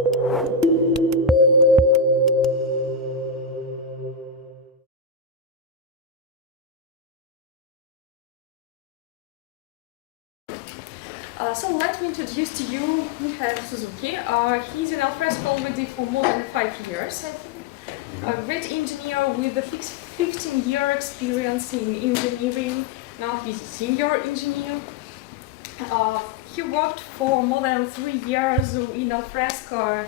So let me introduce to you, we have Suzuki. He's in Alfresco already for more than 5 years, I think. A great engineer with a 15-year experience in engineering. Now he's a senior engineer. He worked for more than 3 years in Alfresco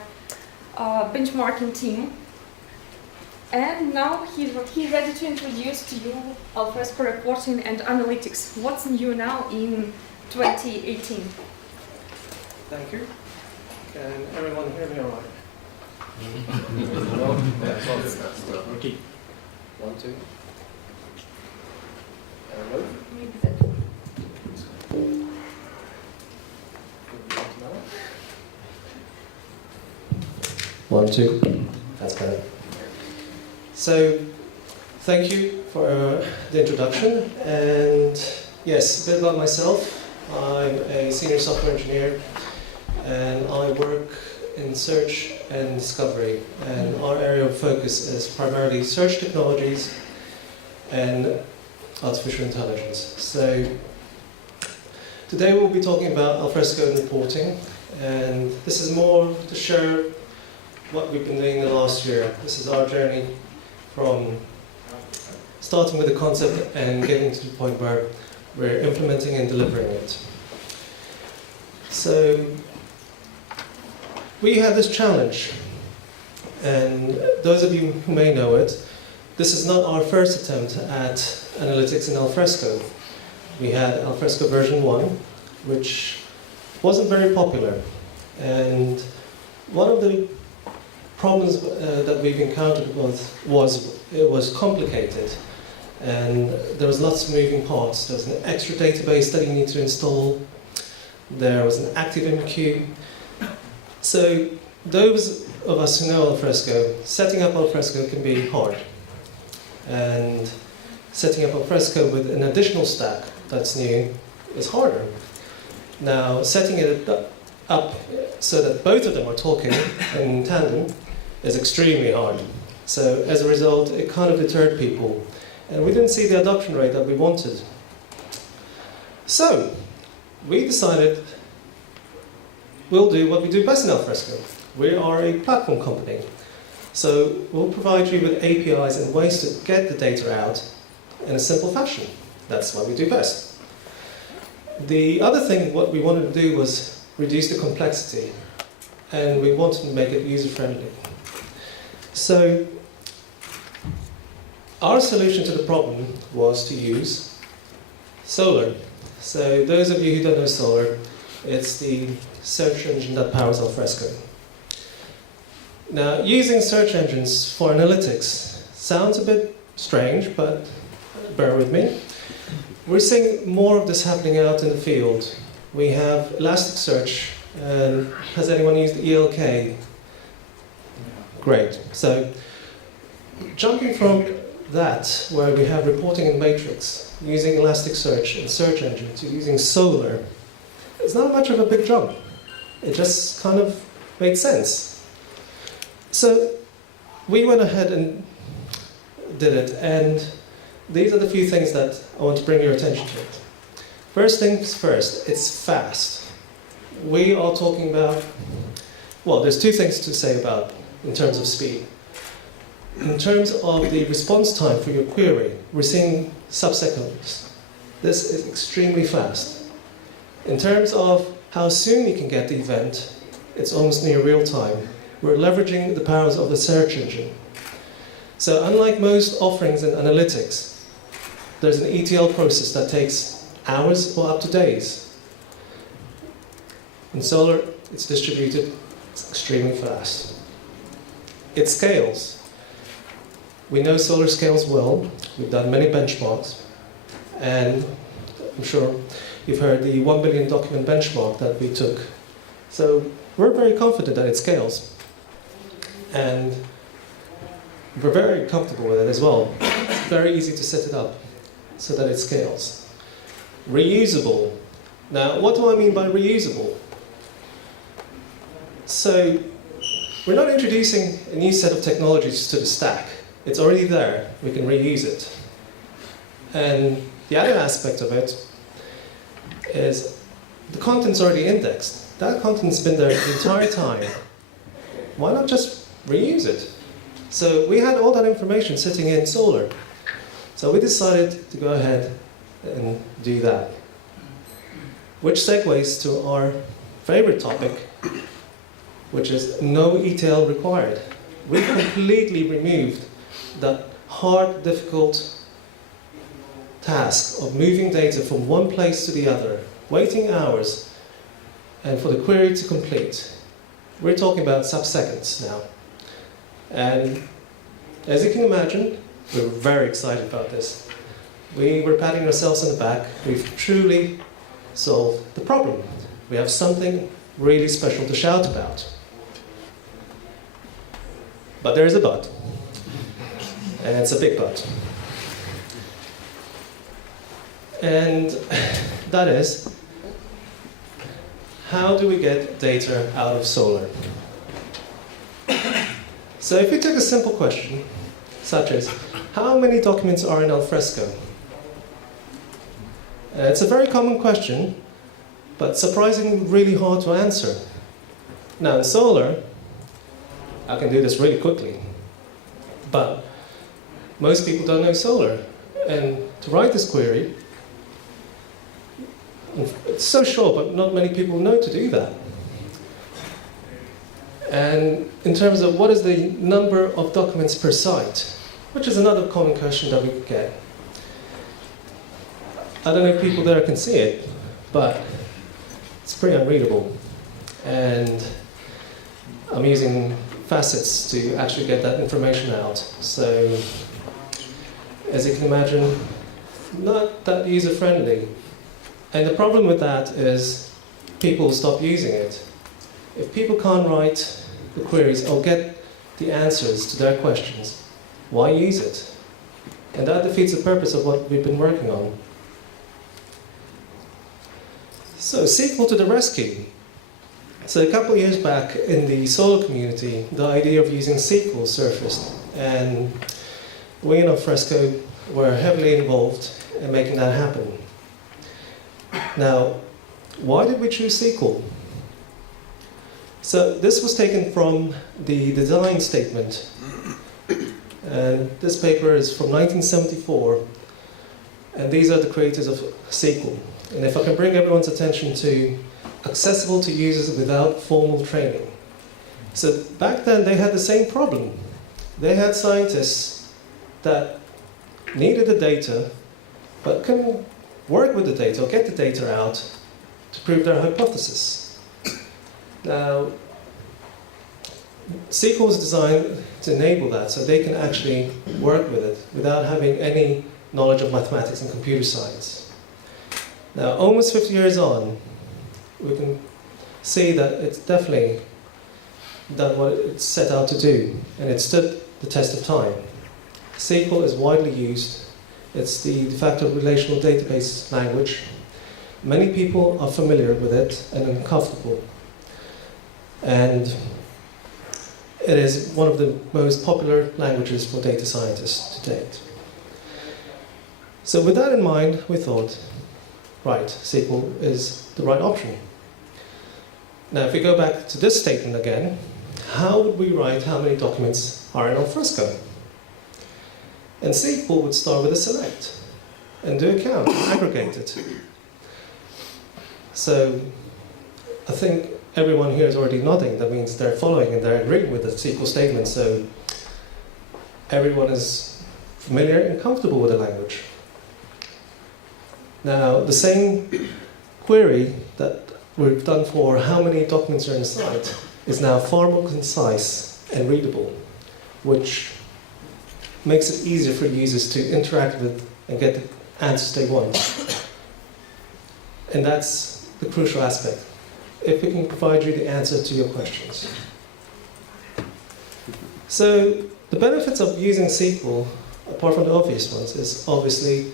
benchmarking team. And now he's ready to introduce to you Alfresco reporting and analytics. What's new now in 2018. Thank you. Can everyone hear me all right? Okay. 1, 2. Hello? Maybe that one. 1, 2. That's better. So, thank you for the introduction. And yes, a bit about myself. I'm a senior software engineer and I work in search and discovery, and our area of focus is primarily search technologies and artificial intelligence. So today we'll be talking about Alfresco and reporting, and this is more to share what we've been doing in the last year. This is our journey from starting with the concept and getting to the point where we're implementing and delivering it. So we had this challenge, and those of you who may know it, this is not our first attempt at analytics in Alfresco. We had Alfresco version 1, which wasn't very popular, and one of the problems that we've encountered was it was complicated. And there was lots of moving parts. There was an extra database that you need to install. There was an active MQ. So those of us who know Alfresco, setting up Alfresco can be hard. And setting up Alfresco with an additional stack that's new is harder. Now, setting it up so that both of them are talking in tandem is extremely hard. So as a result, it kind of deterred people. And we didn't see the adoption rate that we wanted. So, we decided we'll do what we do best in Alfresco. We are a platform company. So, we'll provide you with APIs and ways to get the data out in a simple fashion. That's what we do best. The other thing, what we wanted to do was reduce the complexity. And we wanted to make it user-friendly. So, our solution to the problem was to use Solr. So those of you who don't know Solr, it's the search engine that powers Alfresco. Now, using search engines for analytics sounds a bit strange, but bear with me. We're seeing more of this happening out in the field. We have Elasticsearch. Has anyone used ELK? Great. So, jumping from that, where we have reporting in Matrix, using Elasticsearch and search engine, to using Solr, it's not much of a big jump. It just kind of made sense. So we went ahead and did it, and these are the few things that I want to bring your attention to. First things first, it's fast. We are talking about, well, there's two things to say about in terms of speed. In terms of the response time for your query, we're seeing sub-seconds. This is extremely fast. In terms of how soon you can get the event, it's almost near real time. We're leveraging the powers of the search engine. So unlike most offerings in analytics, there's an ETL process that takes hours or up to days. In Solr, it's distributed, it's extremely fast. It scales. We know Solr scales well. We've done many benchmarks. And I'm sure you've heard the 1 billion document benchmark that we took. So we're very confident that it scales. And we're very comfortable with it as well. It's very easy to set it up so that it scales. Reusable. Now, what do I mean by reusable? So we're not introducing a new set of technologies to the stack. It's already there. We can reuse it. And the other aspect of it is the content's already indexed. That content's been there the entire time. Why not just reuse it? So we had all that information sitting in Solr. So we decided to go ahead and do that. Which segues to our favorite topic, which is no ETL required. We completely removed that hard, difficult task of moving data from one place to the other, waiting hours, and for the query to complete. We're talking about sub-seconds now. And as you can imagine, we're very excited about this. We were patting ourselves on the back. We've truly solved the problem. We have something really special to shout about. But there is a but. And it's a big but. And that is, how do we get data out of Solr? So if we take a simple question, such as, how many documents are in Alfresco? It's a very common question, but surprisingly really hard to answer. Now in Solr, I can do this really quickly, but most people don't know Solr. And to write this query, it's so short, but not many people know to do that. And in terms of what is the number of documents per site, which is another common question that we get. I don't know if people there can see it, but it's pretty unreadable. And I'm using facets to actually get that information out. So, as you can imagine, not that user-friendly. And the problem with that is people stop using it. If people can't write the queries or get the answers to their questions, why use it? And that defeats the purpose of what we've been working on. So, SQL to the rescue. So a couple of years back in the Solr community, the idea of using SQL surfaced. And we in Alfresco were heavily involved in making that happen. Now, why did we choose SQL? So this was taken from the design statement. And this paper is from 1974. And these are the creators of SQL. And if I can bring everyone's attention to accessible to users without formal training. So back then they had the same problem. They had scientists that needed the data, but couldn't work with the data or get the data out to prove their hypothesis. Now, SQL was designed to enable that, so they can actually work with it without having any knowledge of mathematics and computer science. Now, almost 50 years on, we can see that it's definitely done what it's set out to do, and it stood the test of time. SQL is widely used. It's the de facto relational database language. Many people are familiar with it and are comfortable. And it is one of the most popular languages for data scientists to date. So with that in mind, we thought, right, SQL is the right option. Now, if we go back to this statement again, how would we write how many documents are in Alfresco? And SQL would start with a select and do a count, aggregate it. So I think everyone here is already nodding. That means they're following and they're agreeing with the SQL statement. So everyone is familiar and comfortable with the language. Now, the same query that we've done for how many documents are in a site is now far more concise and readable, which makes it easier for users to interact with and get the answers they want. And that's the crucial aspect. If we can provide you the answer to your questions. So the benefits of using SQL, apart from the obvious ones, is obviously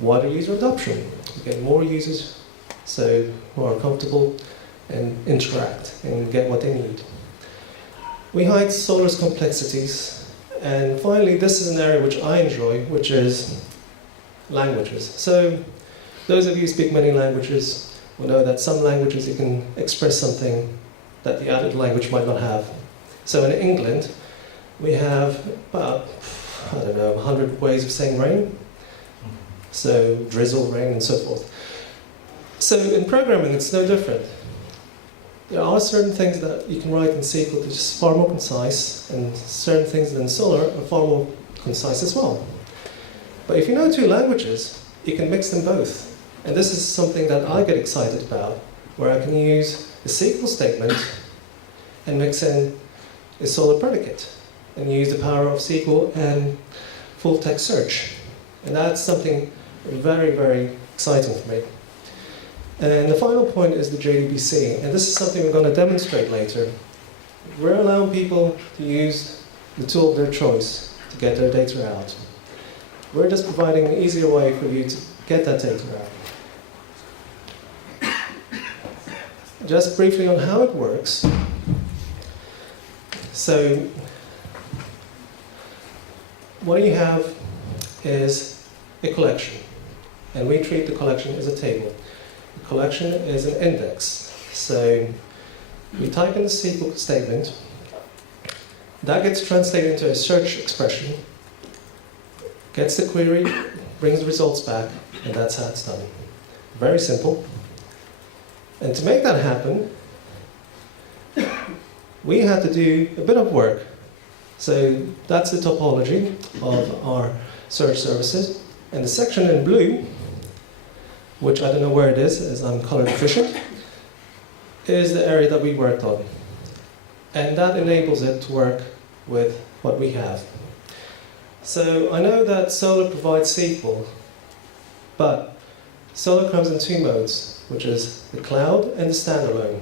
wider user adoption. You get more users who are comfortable and interact and get what they need. We hide Solar's complexities. And finally, this is an area which I enjoy, which is languages. So those of you who speak many languages will know that some languages you can express something that the other language might not have. So in England, we have about, 100 ways of saying rain. So drizzle, rain, and so forth. So in programming, it's no different. There are certain things that you can write in SQL that are just far more concise, and certain things in Solar are far more concise as well. But if you know two languages, you can mix them both. And this is something that I get excited about, where I can use a SQL statement and mix in a Solar predicate, and use the power of SQL and full text search. And that's something very, very exciting for me. And the final point is the JDBC, and this is something we're going to demonstrate later. We're allowing people to use the tool of their choice to get their data out. We're just providing an easier way for you to get that data out. Just briefly on how it works. So, what you have is a collection, and we treat the collection as a table. The collection is an index. So we type in the SQL statement, that gets translated into a search expression, gets the query, brings the results back, and that's how it's done. Very simple. And to make that happen, we had to do a bit of work. So that's the topology of our search services. And the section in blue, which I don't know where it is, as I'm color deficient, is the area that we worked on. And that enables it to work with what we have. So I know that Solar provides SQL, but Solar comes in two modes, which is the cloud and the standalone.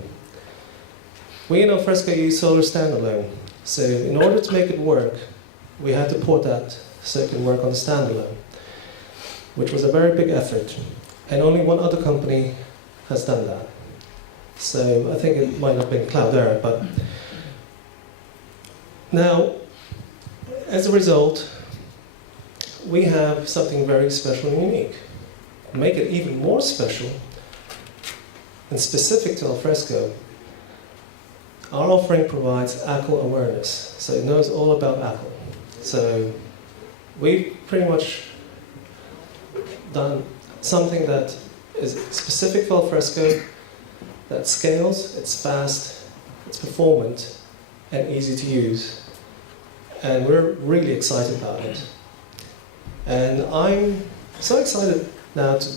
We in Alfresco use Solar standalone. So in order to make it work, we had to port that so it can work on the standalone, which was a very big effort. And only one other company has done that. So I think it might have been Cloudera, but now, as a result, we have something very special and unique. To make it even more special and specific to Alfresco, our offering provides ACL awareness. So it knows all about ACL. So we've pretty much done something that is specific for Alfresco, that scales, it's fast, it's performant, and easy to use. And we're really excited about it. And I'm so excited now to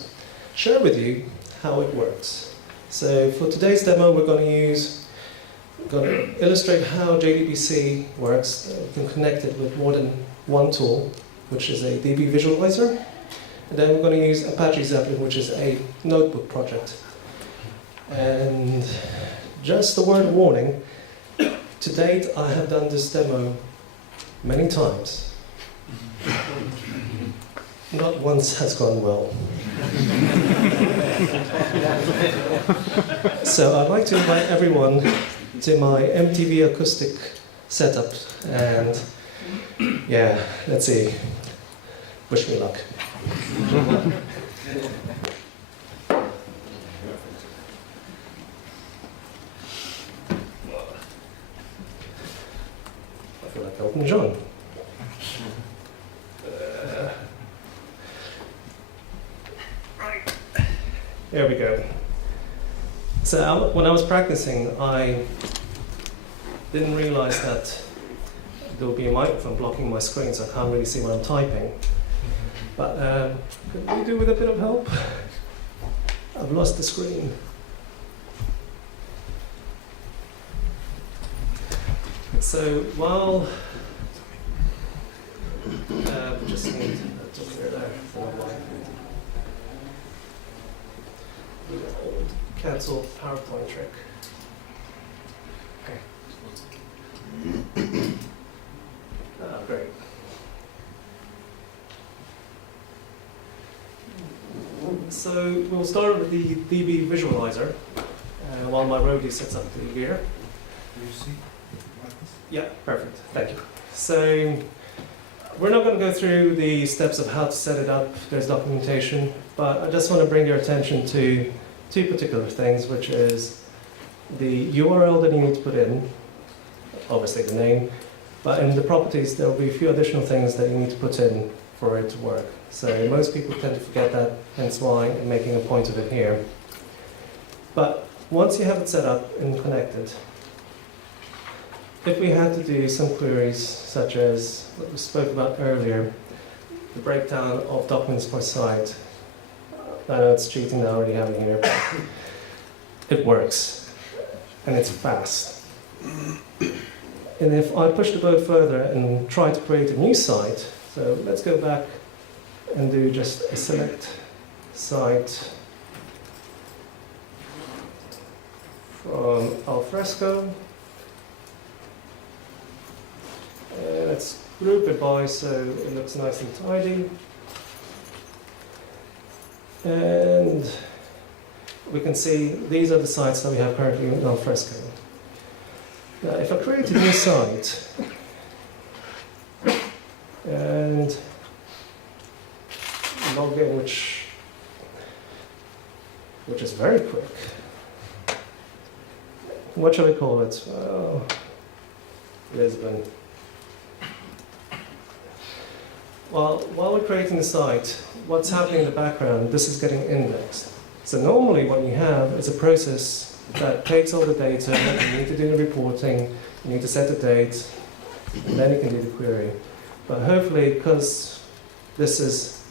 share with you how it works. So for today's demo, we're going to illustrate how JDBC works. We can connect it with more than one tool, which is a DB Visualiser. And then we're going to use Apache Zeppelin, which is a notebook project. And just a word of warning, to date I have done this demo many times. Not once has gone well. So I'd like to invite everyone to my MTV acoustic setup. And yeah, let's see. Wish me luck. I feel like Elton John. Right. There we go. So when I was practicing, I didn't realize that there would be a microphone blocking my screen, so I can't really see what I'm typing. But could we do with a bit of help? I've lost the screen. So while we just need to clear there. Old cancel PowerPoint trick. Okay. Ah, great. So we'll start with the DB Visualiser while my roadie sets up the gear. Yeah, perfect. Thank you. So we're not going to go through the steps of how to set it up. There's documentation, but I just want to bring your attention to two particular things, which is the URL that you need to put in, obviously the name, but in the properties there will be a few additional things that you need to put in for it to work. So most people tend to forget that, hence why I'm making a point of it here. But once you have it set up and connected, if we had to do some queries such as what we spoke about earlier, the breakdown of documents per site, I know it's cheating, I already have it here, but it works and it's fast. And if I push the boat further and try to create a new site, so let's go back and do just a select site from Alfresco. Let's group it by so it looks nice and tidy. And we can see these are the sites that we have currently in Alfresco. Now, if I create a new site and log in, which is very quick. What shall we call it? Lisbon. Well, while we're creating the site, what's happening in the background, this is getting indexed. So normally what you have is a process that takes all the data, you need to do the reporting, you need to set the date, and then you can do the query. But hopefully, because this is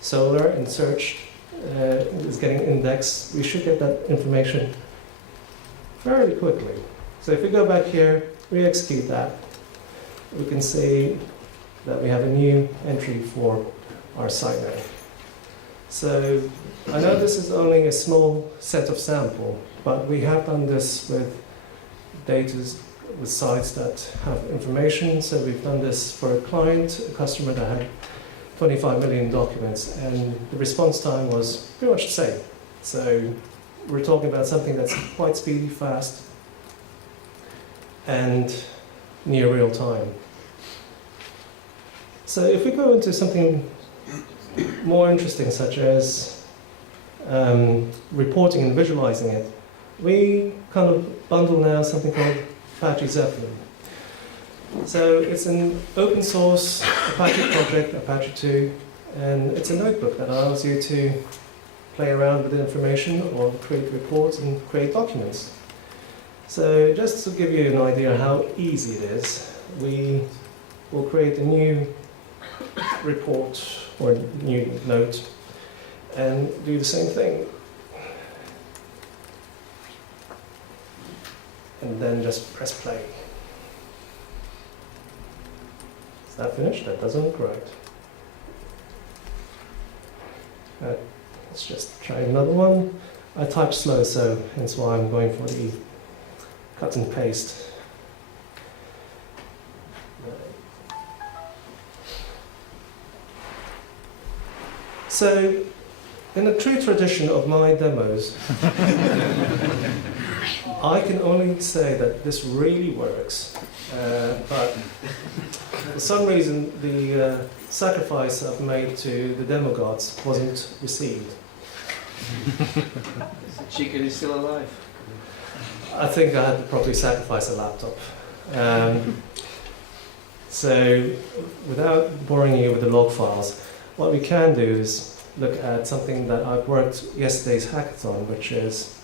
Solar and search is getting indexed, we should get that information fairly quickly. So if we go back here, re-execute that, we can see that we have a new entry for our site now. So I know this is only a small set of sample, but we have done this with data with sites that have information. So we've done this for a client, a customer that had 25 million documents, and the response time was pretty much the same. So we're talking about something that's quite speedy, fast, and near real time. So if we go into something more interesting, such as reporting and visualizing it, we kind of bundle now something called Apache Zeppelin. So it's an open source Apache project, Apache 2, and it's a notebook that allows you to play around with the information or create reports and create documents. So just to give you an idea how easy it is, we will create a new report or new note and do the same thing. And then just press play. Is that finished? That doesn't look right. Let's just try another one. I type slow, so hence why I'm going for the cut and paste. So, in a true tradition of my demos, I can only say that this really works, but for some reason the sacrifice I've made to the demo gods wasn't received. Chicken is still alive. I think I had to probably sacrifice a laptop. So, without boring you with the log files, what we can do is look at something that I've worked yesterday's hackathon, which is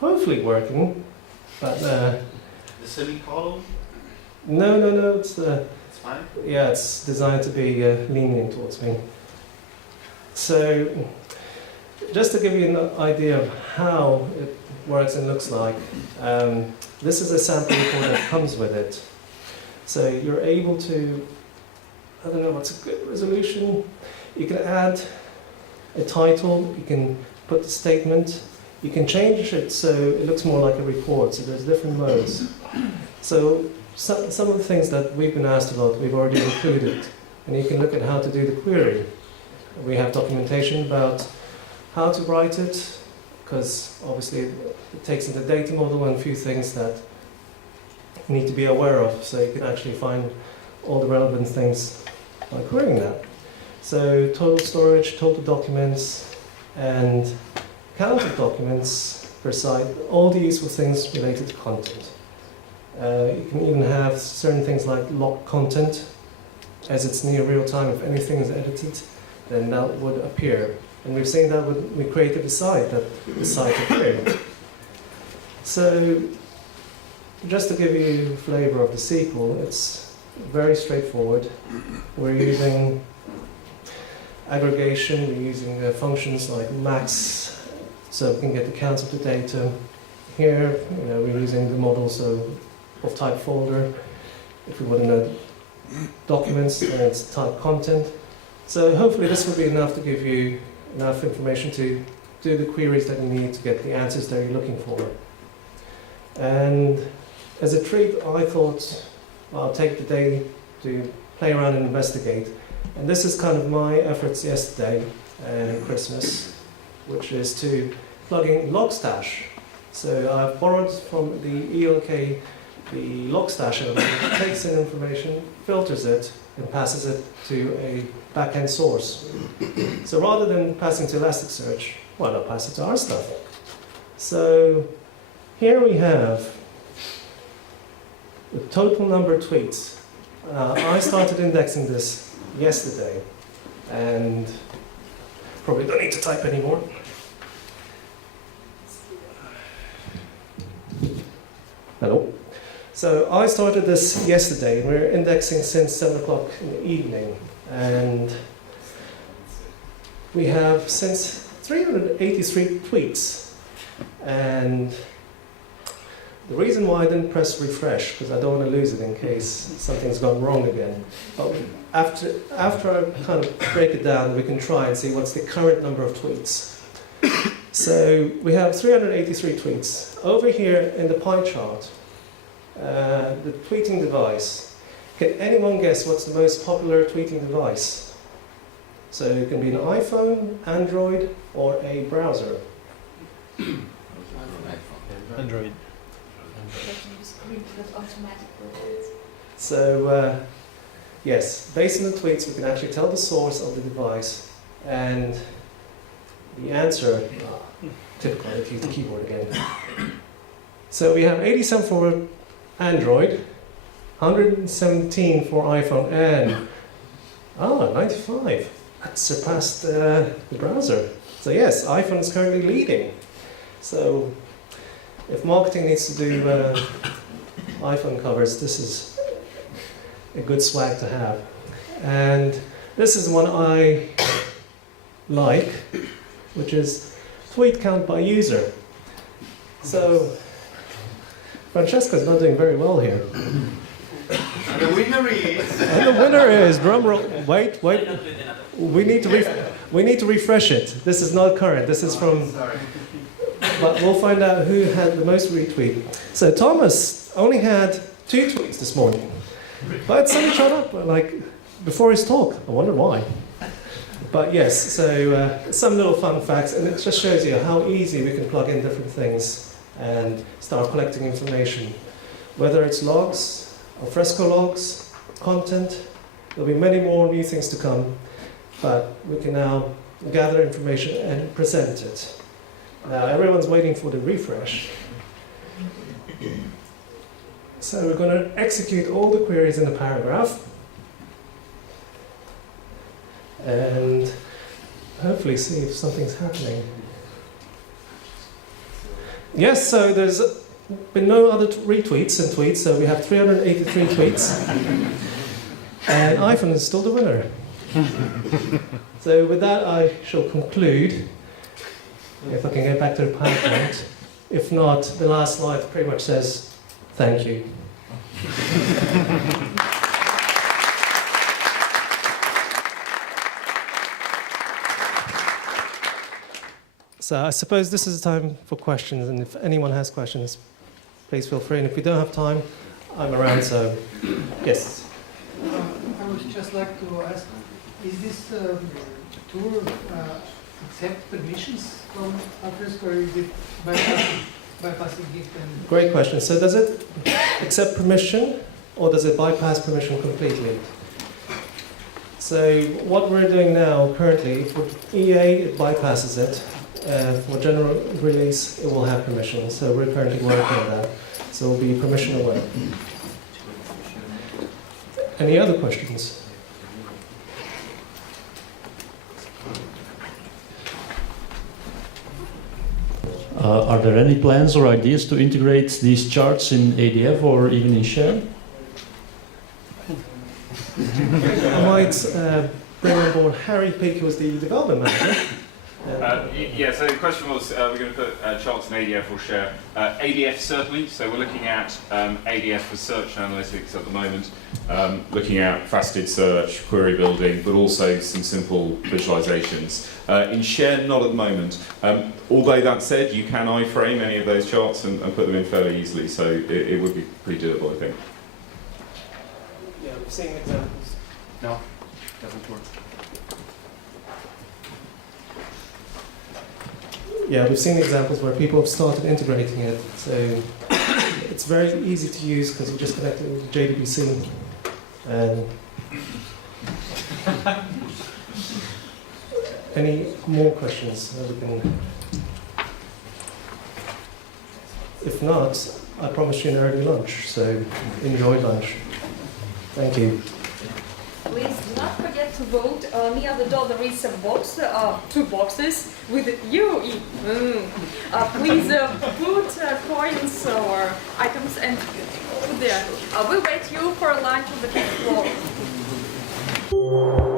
hopefully working, but The semicolon? no, it's It's fine. yeah, it's designed to be lenient towards me. So, just to give you an idea of how it works and looks like, this is a sample report that comes with it. So you're able to, I don't know what's a good resolution. You can add a title, you can put the statement, you can change it so it looks more like a report, so there's different modes. So some of the things that we've been asked about, we've already included, and you can look at how to do the query. We have documentation about how to write it, because obviously it takes in the data model and a few things that need to be aware of, so you can actually find all the relevant things by querying that. So total storage, total documents, and count of documents per site, all the useful things related to content. You can even have certain things like locked content, as it's near real time. If anything is edited, then that would appear. And we've seen that when we created a site, that the site appeared. So, just to give you a flavor of the SQL, it's very straightforward. We're using aggregation, we're using functions like max, so we can get the counts of the data. Here, we're using the models of type folder. If we want to know documents, then it's type content. So hopefully this will be enough to give you enough information to do the queries that you need to get the answers that you're looking for. And as a treat, I thought I'll take the day to play around and investigate. And this is kind of my efforts yesterday and Christmas, which is to plug in Logstash. So I've borrowed from the ELK the Logstash element, takes in information, filters it, and passes it to a backend source. So rather than passing to Elasticsearch, why not pass it to our stuff? So here we have the total number of tweets. I started indexing this yesterday, and probably don't need to type anymore. Hello. So I started this yesterday, and we're indexing since 7 o'clock in the evening, and we have since 383 tweets. And the reason why I didn't press refresh, because I don't want to lose it in case something's gone wrong again. But after I kind of break it down, we can try and see what's the current number of tweets. So we have 383 tweets. Over here in the pie chart, the tweeting device. Can anyone guess what's the most popular tweeting device? So it can be an iPhone, Android, or a browser. Android. So, yes, based on the tweets, we can actually tell the source of the device, and the answer, typical, if you use the keyboard again. So we have 87 for Android, 117 for iPhone, and 95. That surpassed the browser. So yes, iPhone is currently leading. So if marketing needs to do iPhone covers, this is a good swag to have. And this is one I like, which is tweet count by user. So Francesca's not doing very well here. And the winner is... And the winner is, drum roll, wait. We need to refresh it. This is not current, this is from... Sorry. But we'll find out who had the most retweet. So Thomas only had 2 tweets this morning. But somebody showed up, like, before his talk. I wonder why. But yes, so some little fun facts, and it just shows you how easy we can plug in different things and start collecting information. Whether it's logs, Alfresco logs, content, there'll be many more new things to come, but we can now gather information and present it. Now everyone's waiting for the refresh. So we're going to execute all the queries in the paragraph and hopefully see if something's happening. Yes, so there's been no other retweets and tweets, so we have 383 tweets. And iPhone is still the winner. So with that, I shall conclude. If I can get back to the PowerPoint. If not, the last slide pretty much says, thank you. So I suppose this is the time for questions, and if anyone has questions, please feel free. And if we don't have time, I'm around, so yes. I would just like to ask, is this tool accept permissions from Alfresco, or is it bypassing it? Great question. So does it accept permission, or does it bypass permission completely? So what we're doing now, currently, for EA, it bypasses it. For general release, it will have permission. So we're currently working on that. So it'll be permission aware. Any other questions? Are there any plans or ideas to integrate these charts in ADF or even in Share? I might bring on board Harry Peake, who was the development manager. Yeah, so the question was, we're going to put charts in ADF or Share. ADF certainly, so we're looking at ADF for search analytics at the moment, looking at faceted search, query building, but also some simple visualizations. In Share, not at the moment. Although that said, you can iframe any of those charts and put them in fairly easily, so it would be pretty doable, I think. Yeah, we've seen examples. No, doesn't work. Yeah, we've seen examples where people have started integrating it. So it's very easy to use because you just connect it with JDBC. And any more questions? If not, I promised you an early lunch, so enjoy lunch. Thank you. Please do not forget to vote. Near the door there is a box, 2 boxes with you. Please put coins or items and put there. We'll wait you for lunch on the 5th floor.